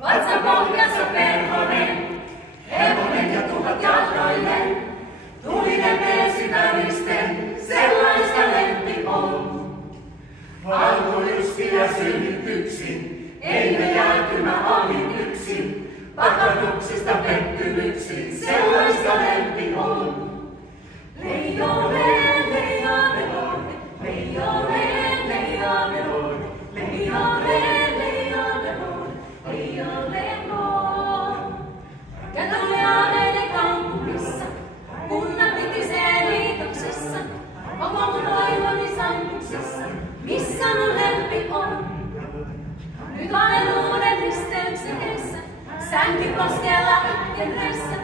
Vatsapohjassa perhonen, hevonen ja 1000 jalkainen. Tulinen peesi väristen, sellaista lempi on. Valkolysti ja synnytyksin, ei me jäätymä olin yksin. Pakatuksista pettymyksin, sellaista lempi on. Leijone, leijone, leijone, leijone, leijone, leijone, leijone, Kätälajaleinen kaupungissa, kunnan titisee liitoksessa, koko mun toivoni sammuksessa, missä mun lempi on. Nyt olen uuden risteyksen edessä, sänky koskella itkenreessä,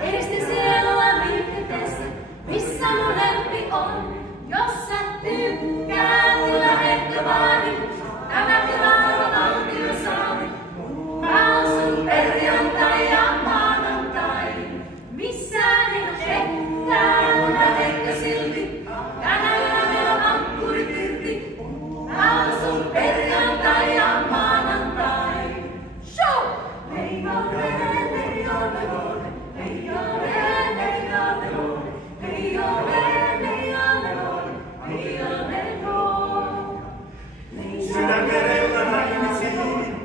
edistin sielua liikenteessä, missä mun lempi on. Jos sä tykkäät, kyllä ehkä vaadin, tämä tila on autiosaari. Mä oon sun perjantai ja maanantai, missään ei oo ketään, mutta ehkä silti, tänä yönä meillä on ankkurit irti. Mä oon sun perjantai ja maanantai. Show! Leijone, leijone, leijone, leijone, leijone, leijone, Sydänverellä naimisiin,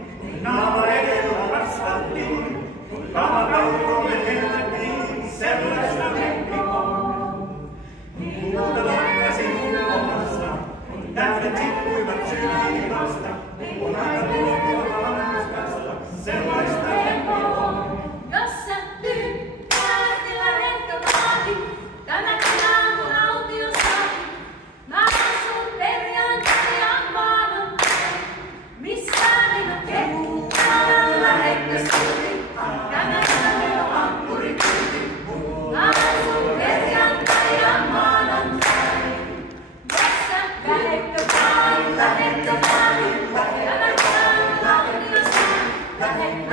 naama edellä rasvattiin, kamakaukomme hellettiin, sellaista lempi on. Muuta lakkasin omassa, tähdet tippuivat syliin vasta, on aika tuotua vanhuskasta, sellaista lempi on. Jos sä tykkäät, kyllä ehkä vaadin, tänäkin aamun autiosaari. Mä oon sun perjantai ja maanantai, missään ei oo ketään, kyllä ehkä silti, tänä yönä meillä on ankkurit irti. Mä oon sun perjantai ja maanantai, jos sä lähetkö vaadin, tänäkin aamun autiosaari. Lähet